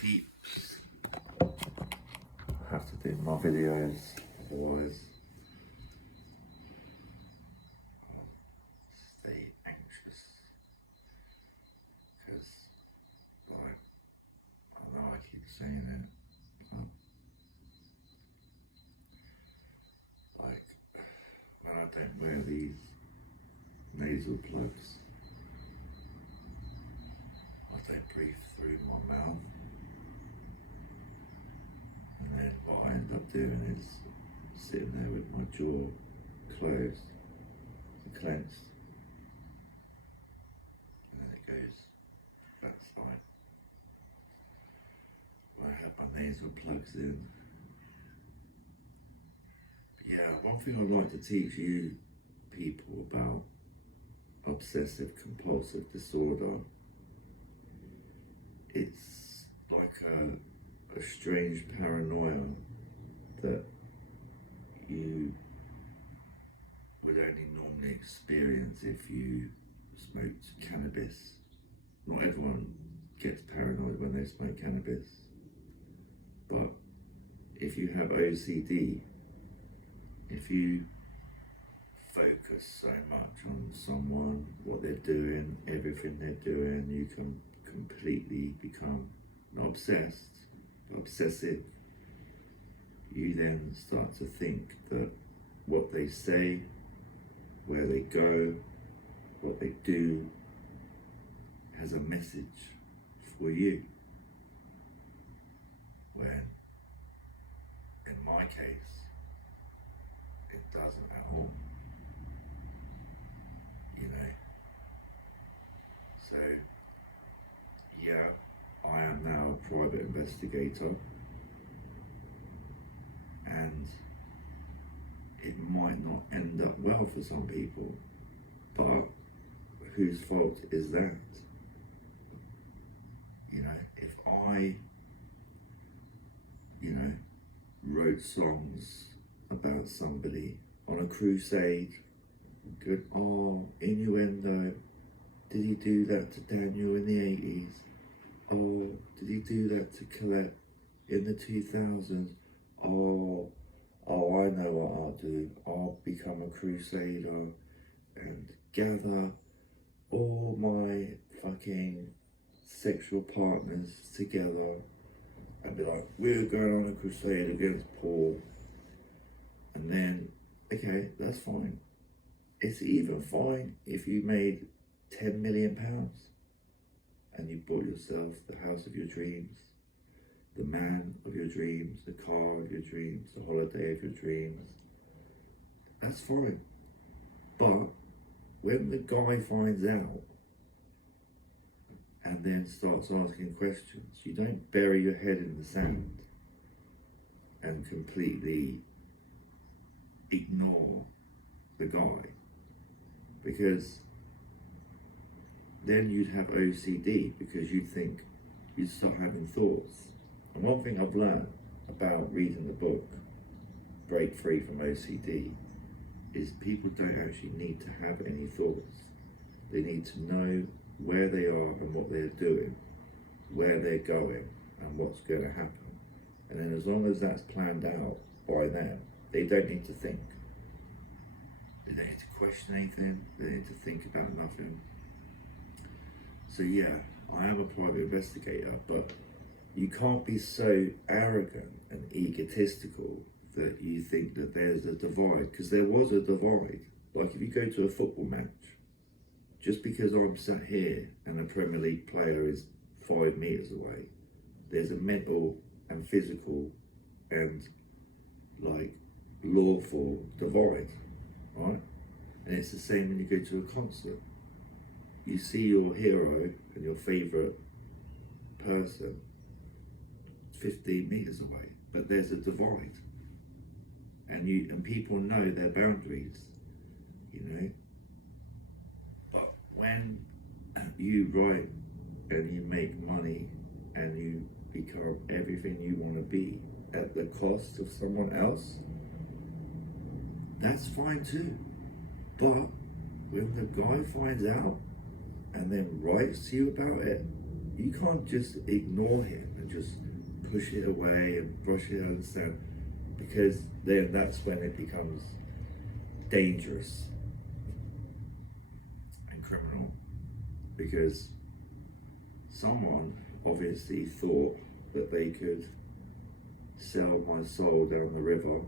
peeps. I have to do my videos, otherwise I'll stay anxious. Because, like, I know I keep saying it, but, like, when I don't wear these nasal plugs, I don't breathe through my mouth. And then what I end up doing is sitting there with my jaw closed and clenched. And then it goes that side. When I have my nasal plugs in. But yeah, one thing I'd like to teach you people about obsessive compulsive disorder, it's like a strange paranoia that you would only normally experience if you smoked cannabis. Not everyone gets paranoid when they smoke cannabis, but if you have OCD, if you focus so much on someone, what they're doing, everything they're doing, you can completely become not obsessed, obsessive. You then start to think that what they say, where they go, what they do has a message for you. When in my case it doesn't at all, you know. So yeah, I am now a private investigator, and it might not end up well for some people, but whose fault is that? You know, if I, wrote songs about somebody on a crusade, good, oh, innuendo, did he do that to Daniel in the 80s? Oh, did he do that to Colette in the 2000s? Oh, I know what I'll do. I'll become a crusader and gather all my fucking sexual partners together and be like, we're going on a crusade against Paul. And then, okay, that's fine. It's even fine if you made £10 million and you bought yourself the house of your dreams, the man of your dreams, the car of your dreams, the holiday of your dreams. That's fine. But when the guy finds out and then starts asking questions, you don't bury your head in the sand and completely ignore the guy, because then you'd have OCD, because you'd start having thoughts. And one thing I've learned about reading the book, Break Free from OCD, is people don't actually need to have any thoughts. They need to know where they are and what they're doing, where they're going and what's going to happen. And then as long as that's planned out by them, they don't need to think. They don't need to question anything, they don't need to think about nothing. So yeah, I am a private investigator, but you can't be so arrogant and egotistical that you think that there's a divide, because there was a divide. Like if you go to a football match, just because I'm sat here and a Premier League player is 5 meters away, there's a mental and physical and like lawful divide, right? And it's the same when you go to a concert. You see your hero and your favourite person 15 meters away, but there's a divide, and people know their boundaries, you know. But when you write and you make money and you become everything you want to be at the cost of someone else, that's fine too. But when the guy finds out and then writes to you about it, you can't just ignore him and just push it away and brush it under, because then that's when it becomes dangerous and criminal, because someone obviously thought that they could sell my soul down the river,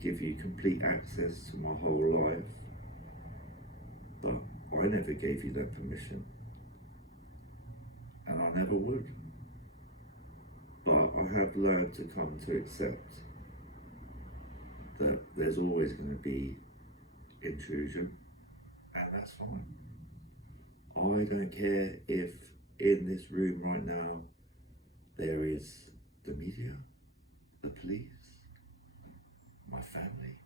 give you complete access to my whole life, but I never gave you that permission, and I never would. But I have learned to come to accept that there's always going to be intrusion, and that's fine. I don't care if in this room right now there is the media, the police, my family,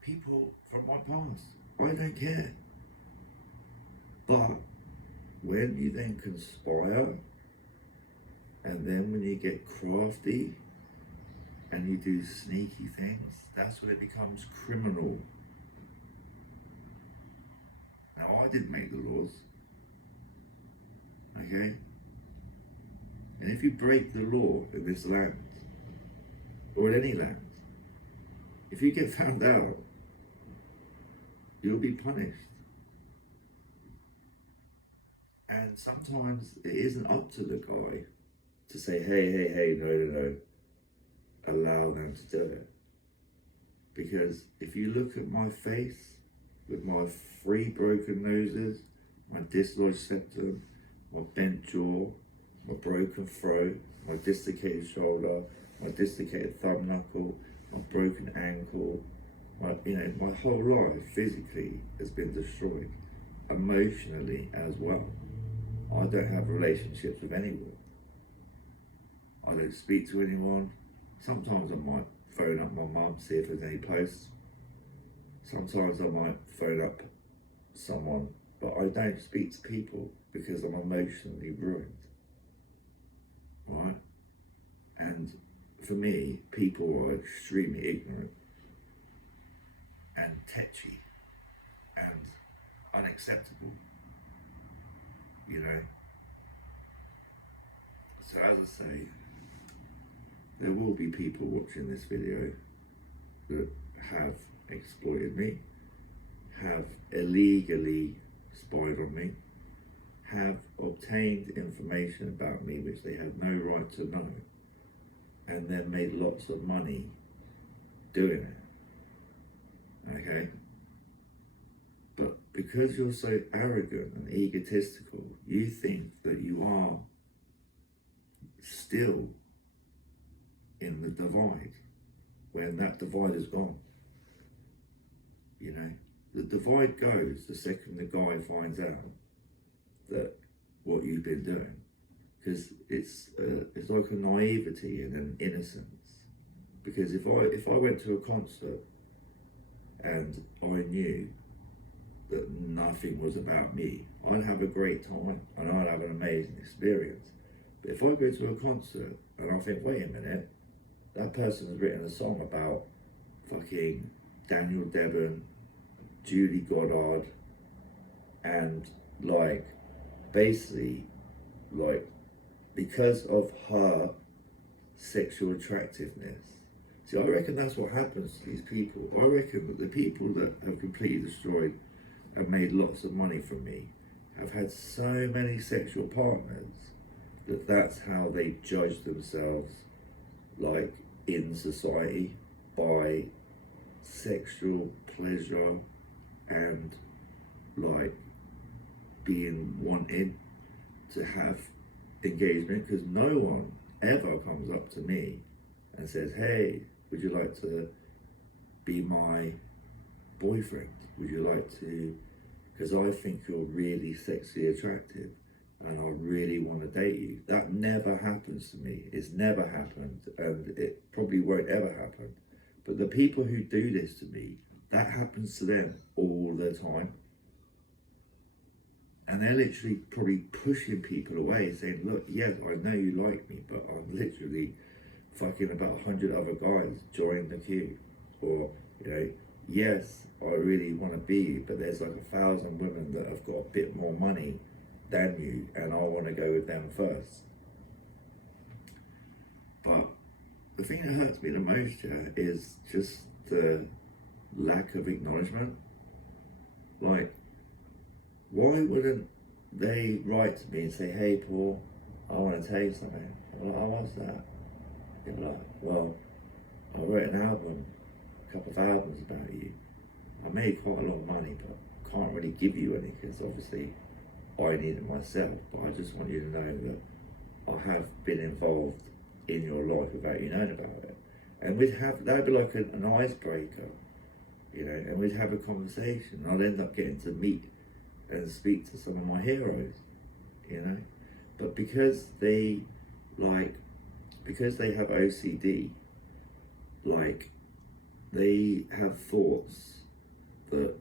people from my past. I don't care. But when you then conspire, and then when you get crafty and you do sneaky things, that's when it becomes criminal. Now, I didn't make the laws, okay? And if you break the law in this land, or in any land, if you get found out, you'll be punished. And sometimes it isn't up to the guy to say, hey, no, allow them to do it. Because if you look at my face with my 3 broken noses, my dislodged septum, my bent jaw, my broken throat, my dislocated shoulder, my dislocated thumb knuckle, my broken ankle, my whole life physically has been destroyed, emotionally as well. I don't have relationships with anyone. I don't speak to anyone. Sometimes I might phone up my mum, see if there's any posts. Sometimes I might phone up someone, but I don't speak to people because I'm emotionally ruined, right? And for me, people are extremely ignorant and tetchy and unacceptable, So as I say, there will be people watching this video that have exploited me, have illegally spied on me, have obtained information about me which they had no right to know, and then made lots of money doing it, okay? But because you're so arrogant and egotistical, you think that you are still in the divide, when that divide is gone. The divide goes the second the guy finds out that what you've been doing, because it's like a naivety and an innocence. Because if I went to a concert and I knew that nothing was about me, I'd have a great time and I'd have an amazing experience. But if I go to a concert and I think, wait a minute, that person has written a song about fucking Daniel Debon, Julie Goddard, and basically because of her sexual attractiveness. See, I reckon that's what happens to these people. I reckon that the people that have completely destroyed and made lots of money from me have had so many sexual partners that that's how they judge themselves, in society, by sexual pleasure and being wanted to have engagement. Because no one ever comes up to me and says, hey, would you like to be my boyfriend? Would you like to, because I think you're really sexually attractive and I really want to date you. That never happens to me. It's never happened, and it probably won't ever happen. But the people who do this to me, that happens to them all the time. And they're literally probably pushing people away, saying, look, yes, I know you like me, but I'm literally fucking about 100 other guys join the queue. Or, yes, I really want to be you, but there's 1,000 women that have got a bit more money than you, and I want to go with them first. But the thing that hurts me the most, yeah, is just the lack of acknowledgement. Like, why wouldn't they write to me and say, "Hey, Paul, I want to tell you something." I'm like, "Oh, what's that?" They're like, "Well, I wrote an album, a couple of albums about you. I made quite a lot of money, but can't really give you any because obviously I need it myself. But I just want you to know that I have been involved in your life without you knowing about it." And that'd be like an icebreaker, you know, and we'd have a conversation. I'd end up getting to meet and speak to some of my heroes, you know. But because they have OCD, like, they have thoughts that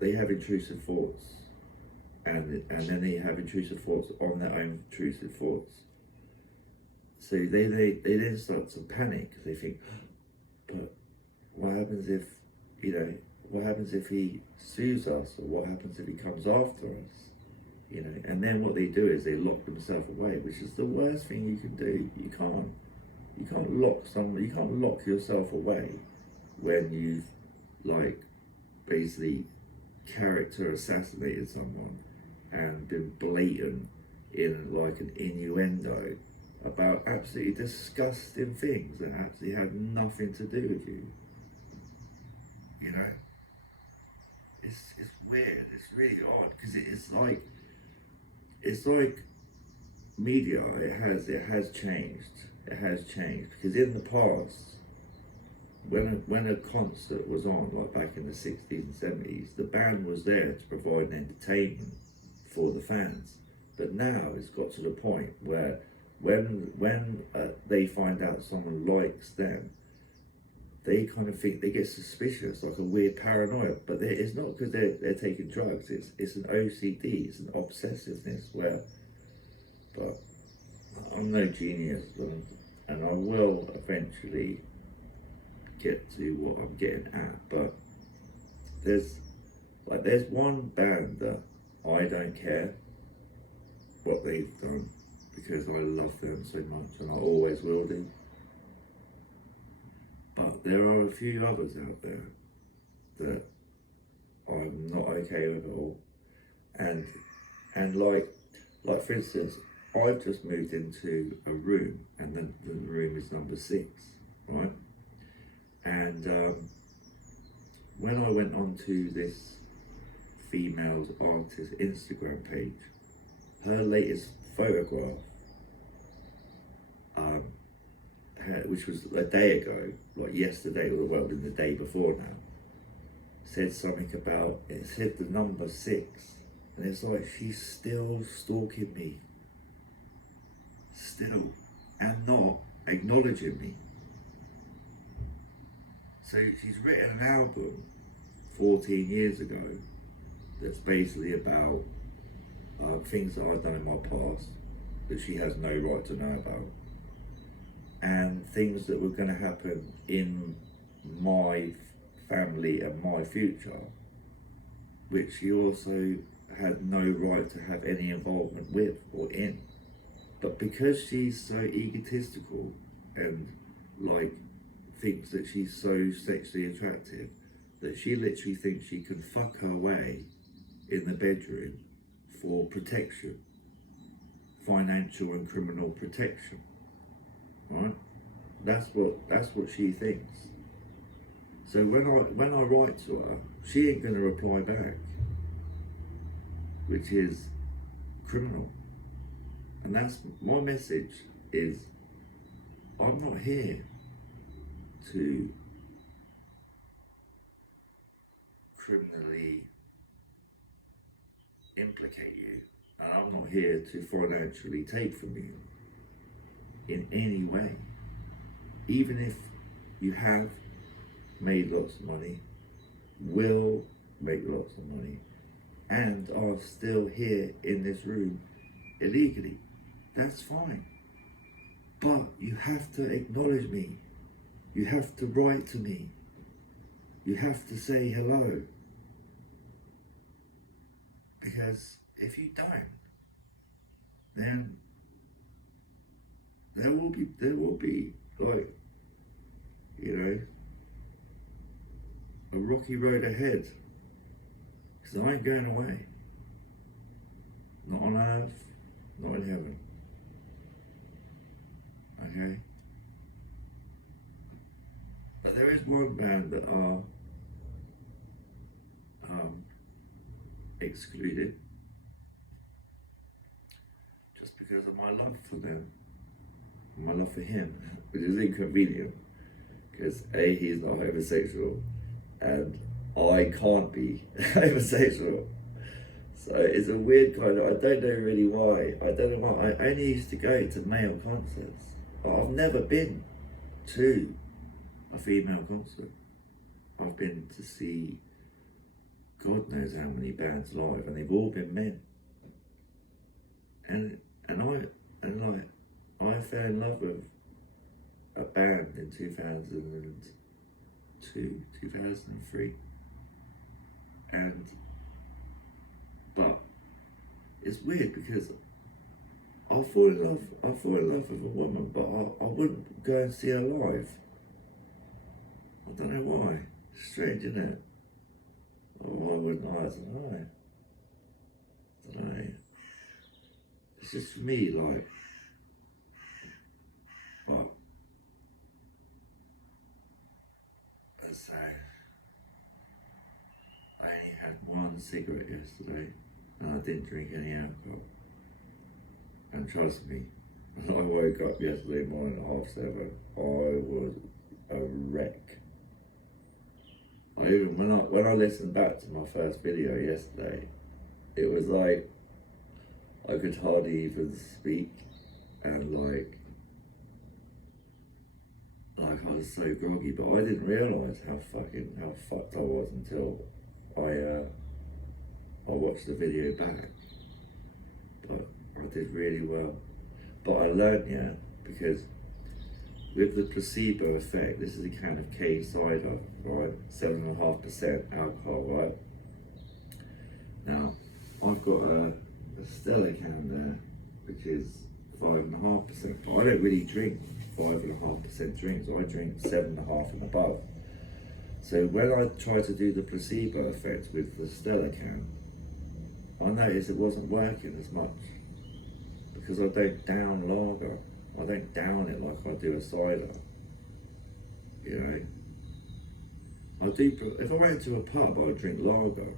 they have intrusive thoughts, and then they have intrusive thoughts on their own intrusive thoughts. So they then start to panic because they think, but what happens if, you know, what happens if he sues us, or what happens if he comes after us, you know? And then what they do is they lock themselves away, which is the worst thing you can do. You can't lock yourself away when you've, like, basically character assassinated someone and been blatant in, like, an innuendo about absolutely disgusting things that absolutely had nothing to do with you. You know, it's weird. It's really odd because it's like media. It has changed. It has changed because in the past, when a concert was on, like back in the 60s and 70s, the band was there to provide entertainment for the fans. But now it's got to the point where when they find out someone likes them, they kind of think, they get suspicious, like a weird paranoia. But it's not because they're taking drugs. It's an OCD. It's an obsessiveness where. But I'm no genius, and I will eventually get to what I'm getting at. But there's one band that I don't care what they've done because I love them so much, and I always will do. But there are a few others out there that I'm not okay with at all. And like for instance, I've just moved into a room, and the room is number 6, right? And when I went onto this female artist Instagram page, her latest photograph, which was a day ago, like yesterday, or well, in the day before now, said something about, it said the number 6, and it's like she's still stalking me, still, and not acknowledging me. So she's written an album 14 years ago that's basically about things that I've done in my past that she has no right to know about, and things that were going to happen in my family and my future, which she also had no right to have any involvement with or in. But because she's so egotistical and, like, thinks that she's so sexually attractive, that she literally thinks she can fuck her way in the bedroom for protection, financial and criminal protection, right? That's what she thinks. So when I write to her, she ain't gonna reply back, which is criminal. And that's my message, is I'm not here to criminally implicate you, and I'm not here to financially take from you in any way. Even if you have made lots of money, will make lots of money, and are still here in this room illegally, that's fine. But you have to acknowledge me. You have to write to me. You have to say hello. Because if you don't, then there will be like, you know, a rocky road ahead. Because I ain't going away. Not on earth, not in heaven. Okay? But there is one band that are excluded just because of my love for them, my love for him, which is inconvenient because A, he's not homosexual and I can't be homosexual. So it's a weird kind of, I don't know really why. I don't know why. I only used to go to male concerts. I've never been to a female concert. I've been to see God knows how many bands live, and they've all been men. And I fell in love with a band in 2002, 2003, but it's weird because I fall in love with a woman, but I wouldn't go and see her live. I don't know why. It's strange, isn't it? Why wouldn't I? I don't know. It's just for me, like, but as I say, I only had one cigarette yesterday, and I didn't drink any alcohol. And trust me, when I woke up yesterday morning at 7:30, I was a wreck. When I listened back to my first video yesterday, it was like I could hardly even speak, and like I was so groggy. But I didn't realise how fucked I was until I watched the video back. But I did really well. But I learned, yeah, because with the placebo effect, this is a can of K cider, right? 7.5% alcohol, right? Now, I've got a Stella can there, which is 5.5%, but I don't really drink 5.5% drinks. I drink 7.5 and above. So when I tried to do the placebo effect with the Stella can, I noticed it wasn't working as much because I don't down lager. I don't down it like I do a cider, you know. If I went to a pub, I'd drink lager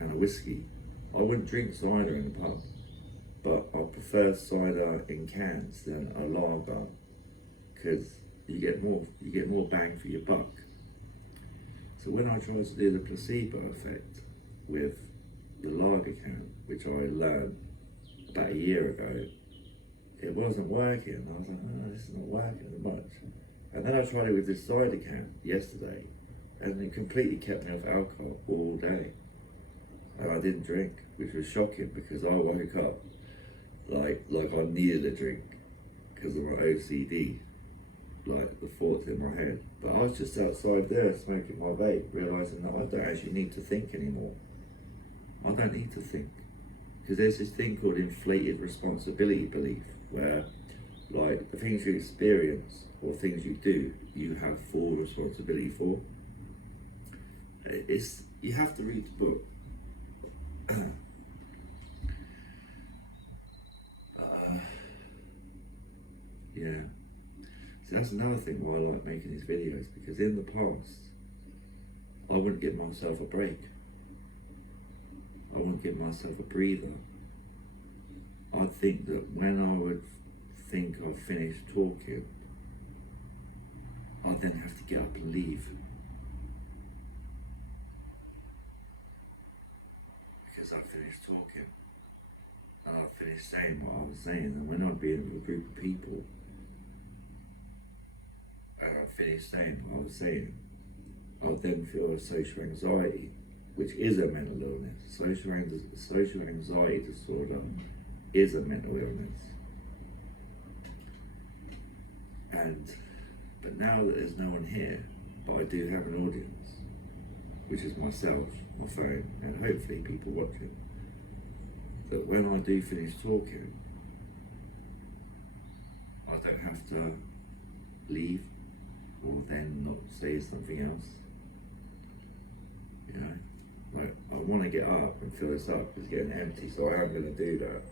and a whiskey. I wouldn't drink cider in the pub, but I prefer cider in cans than a lager because you get more bang for your buck. So when I tried to do the placebo effect with the lager can, which I learned about a year ago, it wasn't working. I was like, oh, this is not working as much. And then I tried it with this cider can yesterday, and it completely kept me off alcohol all day. And I didn't drink, which was shocking because I woke up like I needed a drink because of my OCD, like the thoughts in my head. But I was just outside there smoking my vape, realising that I don't actually need to think anymore. I don't need to think. Because there's this thing called inflated responsibility belief, where like the things you experience or things you do, you have full responsibility for. You have to read the book. Yeah. So that's another thing why I like making these videos, because in the past, I wouldn't give myself a break. I wouldn't give myself a breather. I'd think that when I would think I've finished talking, I'd then have to get up and leave. Because I finished talking. And I finished saying what I was saying. And when I'd be in with a group of people, and I finished saying what I was saying, I would then feel a social anxiety, which is a mental illness. Social anxiety disorder is a mental illness. But now that there's no one here, but I do have an audience, which is myself, my phone, and hopefully people watching, that when I do finish talking, I don't have to leave or then not say something else. You know, like I want to get up and fill this up. It's getting empty, so I am going to do that.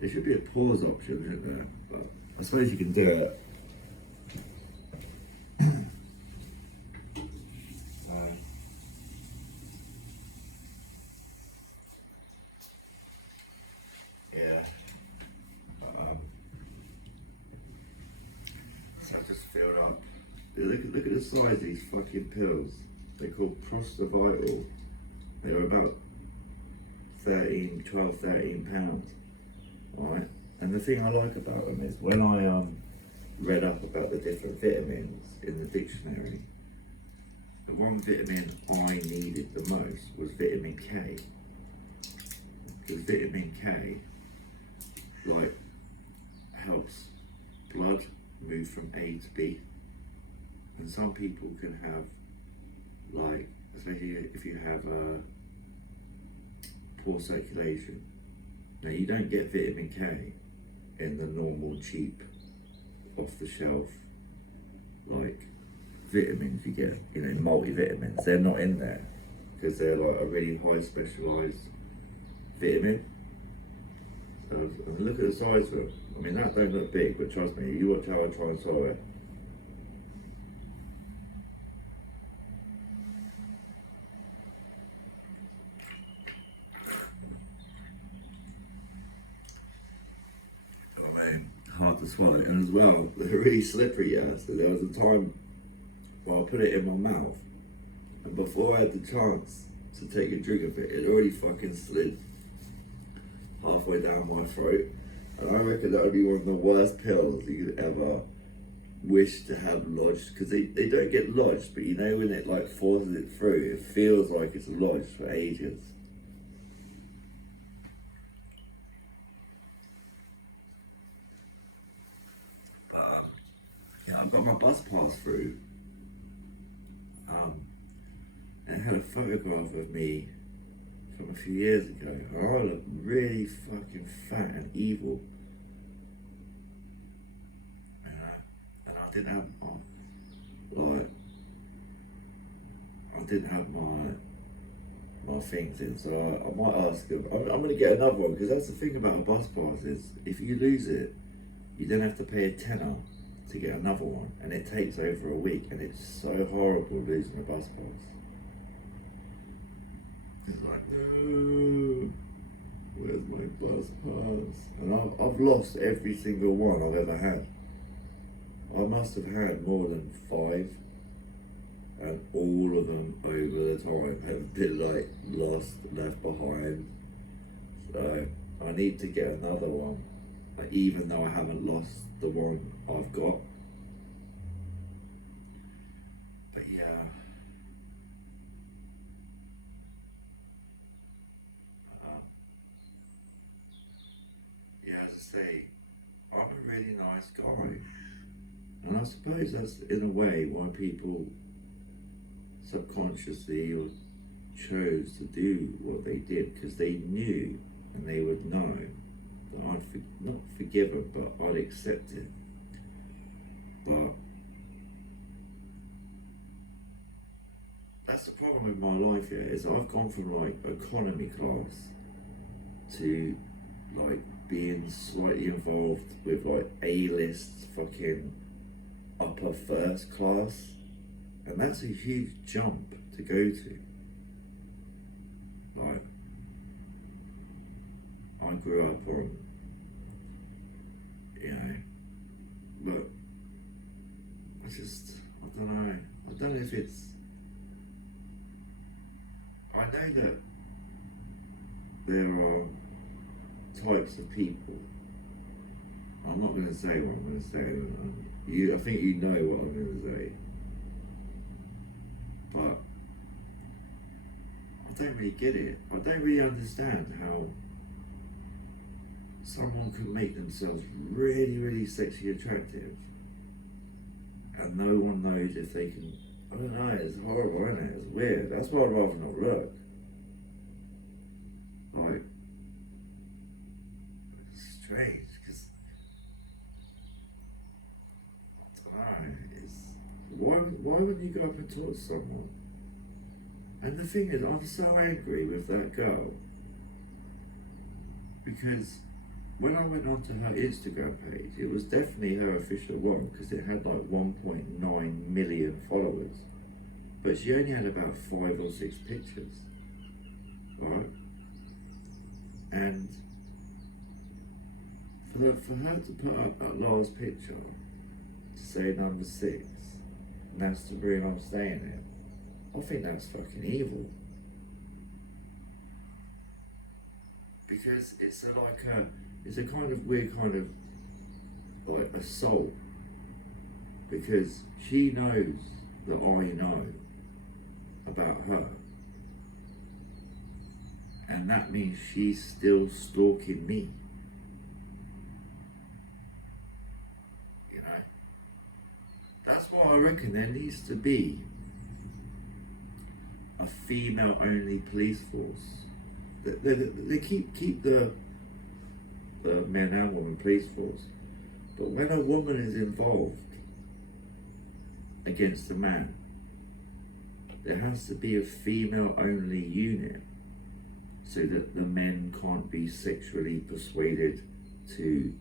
There should be a pause option, isn't there? But I suppose you can do it. Yeah. So I just filled up. Look at the size of these fucking pills. They're called Prostavital. They were about 13 pounds. Alright? And the thing I like about them is when I read up about the different vitamins in the dictionary, the one vitamin I needed the most was vitamin K. Because vitamin K like helps blood move from A to B. And some people can have, like, especially if you have poor circulation. Now you don't get vitamin K in the normal cheap off the shelf like vitamins you get, you know, multivitamins. They're not in there because they're like a really high specialised vitamin. And look at the size of them. I mean, that don't look big, but trust me, you watch how I try and swallow it. I mean, hard to swallow. And as well, they're really slippery, yeah. So there was a time where I put it in my mouth, and before I had the chance to take a drink of it, it already fucking slid halfway down my throat. And I reckon that would be one of the worst pills you could ever wish to have lodged, because they don't get lodged, but you know when it like forces it through, it feels like it's lodged for ages. But yeah, I've got my bus pass through. And it had a photograph of me from a few years ago, and I look really fucking fat and evil. And I didn't have my things in, so I might ask him. I'm gonna get another one, because that's the thing about a bus pass is if you lose it, you then have to pay a tenner to get another one, and it takes over a week, and it's so horrible losing a bus pass. It's like, no, where's my bus pass? And I've lost every single one I've ever had. I must have had more than 5, and all of them over the time have been like lost, left behind. So I need to get another one, like, even though I haven't lost the one I've got. But yeah. Yeah, as I say, I'm a really nice guy. And I suppose that's in a way why people subconsciously or chose to do what they did, because they knew and they would know that I'd not forgive them, but I'd accept it. But that's the problem with my life here, is I've gone from like economy class to like being slightly involved with like A-list fucking upper first class, and that's a huge jump to go to. Like, I grew up on, you know, but I don't know if it's, I know that there are types of people. I'm not going to say what I'm going to say. I think you know what I'm going to say. But I don't really get it. I don't really understand how someone can make themselves really, really sexually attractive and no one knows if they can. I don't know, it's horrible, isn't it? It's weird. That's why I'd rather not look. Like, when you go up and talk to someone, and the thing is, I'm so angry with that girl, because when I went onto her Instagram page, it was definitely her official one, because it had like 1.9 million followers, but she only had about 5 or 6 pictures, right? And for her to put up that last picture to say number 6, and that's the room I'm staying in, I think that's fucking evil. Because it's a kind of weird kind of like assault. Because she knows that I know about her. And that means she's still stalking me. You know? That's why I reckon there needs to be a female-only police force. They keep the men and women police force, but when a woman is involved against a man, there has to be a female-only unit so that the men can't be sexually persuaded to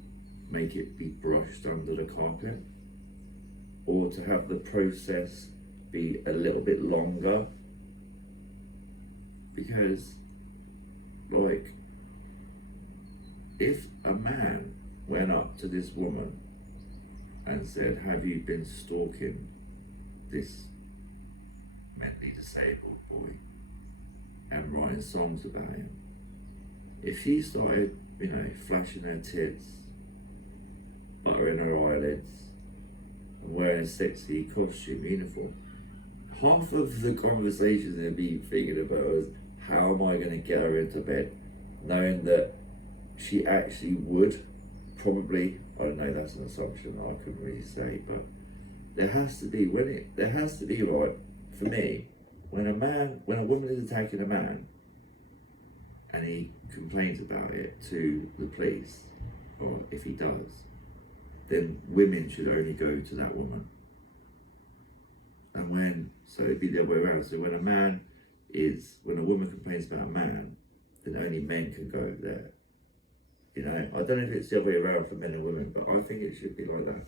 make it be brushed under the carpet, or to have the process be a little bit longer. Because, like, if a man went up to this woman and said, have you been stalking this mentally disabled boy and writing songs about him? If she started, flashing her tits, buttering her eyelids, and wearing a sexy costume uniform, half of the conversations they'd be thinking about is, how am I going to get her into bed, knowing that she actually would probably, I don't know, that's an assumption I couldn't really say, but there has to be, right, for me, when a woman is attacking a man and he complains about it to the police, or if he does, then women should only go to that woman. And so it'd be the other way around. So when a woman complains about a man, then only men can go there. I don't know if it's the other way around for men and women, but I think it should be like that.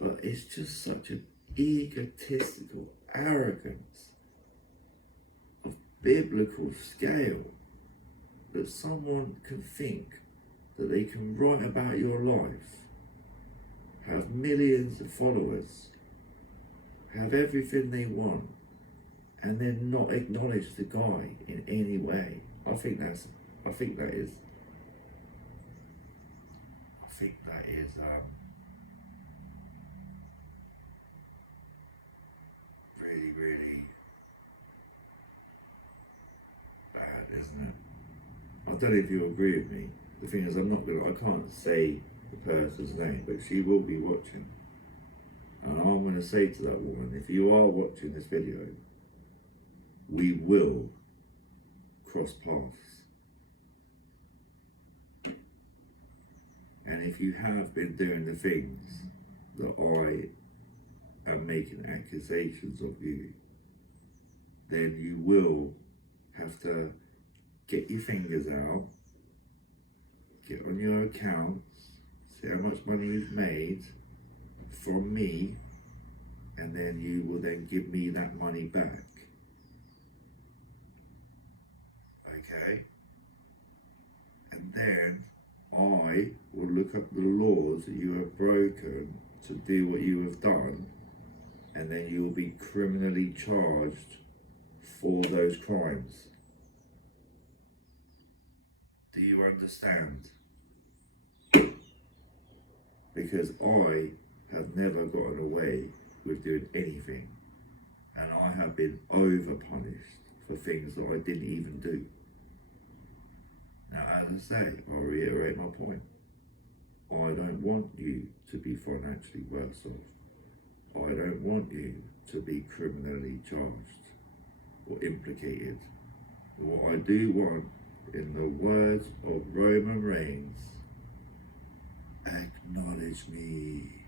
But it's just such an egotistical arrogance of biblical scale that someone can think that they can write about your life, have millions of followers, have everything they want, and then not acknowledge the guy in any way. I think that is really, really bad, isn't it? I don't know if you agree with me. The thing is, I can't say the person's name, but she will be watching. And I'm going to say to that woman, if you are watching this video, we will cross paths. And if you have been doing the things that I am making accusations of you, then you will have to get your fingers out, get on your accounts, see how much money you've made from me, and then you will then give me that money back. Okay? And then I will look up the laws that you have broken to do what you have done, and then you will be criminally charged for those crimes. Do you understand? Because I have never gotten away with doing anything, and I have been over punished for things that I didn't even do. Now, as I say, I'll reiterate my point. I don't want you to be financially worse off. I don't want you to be criminally charged or implicated. What I do want, in the words of Roman Reigns, acknowledge me.